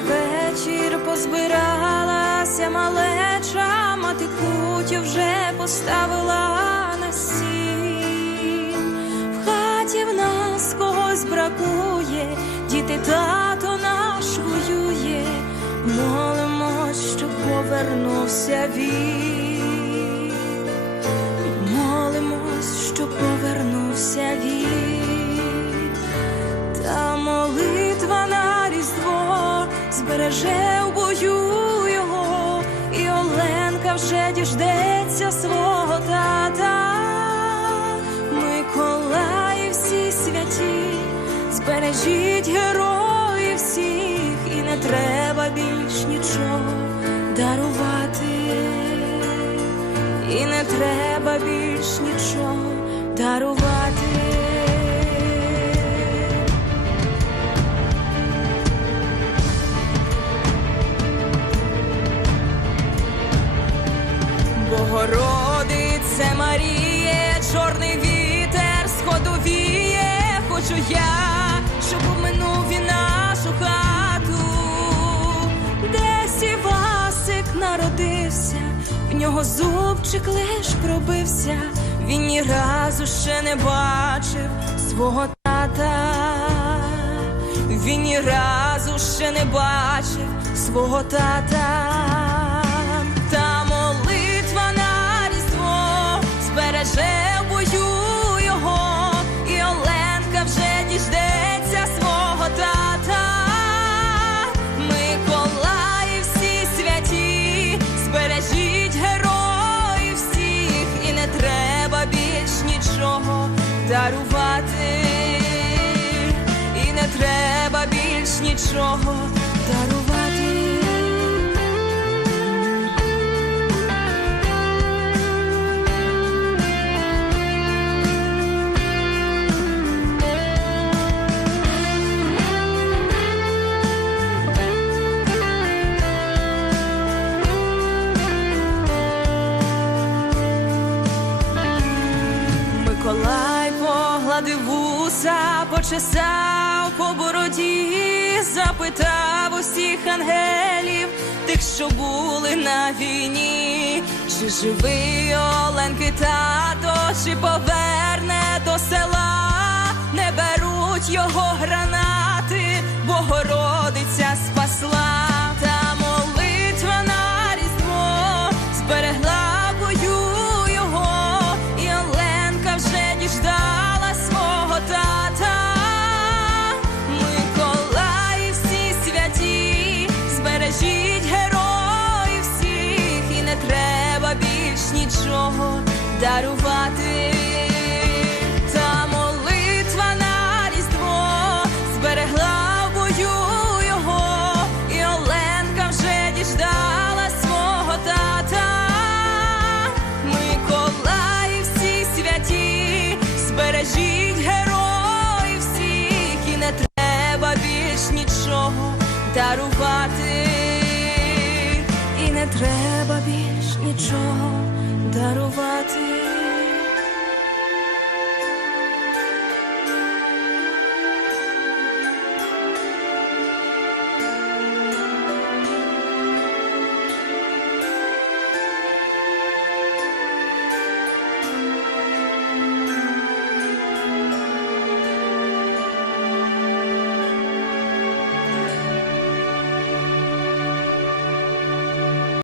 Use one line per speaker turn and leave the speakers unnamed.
вечір позбиралася малеча, мати кутю вже поставила на стіл. В хаті в нас когось бракує, діти тато наш воює, молимось, щоб повернувся він. Збереже в бою його, і Оленка вже діждеться свого тата. Миколаї всі святі, збережіть героїв всіх, і не треба більш нічого дарувати, і не треба більш нічого дарувати. Богородице Маріє, чорний вітер сходу віє, хочу я, щоб обминув він нашу хату, десь Івасик народився, в нього зубчик лиш пробився, він ні разу ще не бачив свого тата, він ні разу ще не бачив свого тата. Треба більш нічого дарувати. Погладив почесав по бороді, запитав усіх ангелів, тих, що були на війні, чи живий Оленки тато, чи поверне нічого дарувати. Та молитва на різдво зберегла бою його, і Оленка вже діждала свого тата. Миколаї всі святі, збережіть героїв всіх, і не треба більш нічого дарувати, не треба більш нічого дарувати.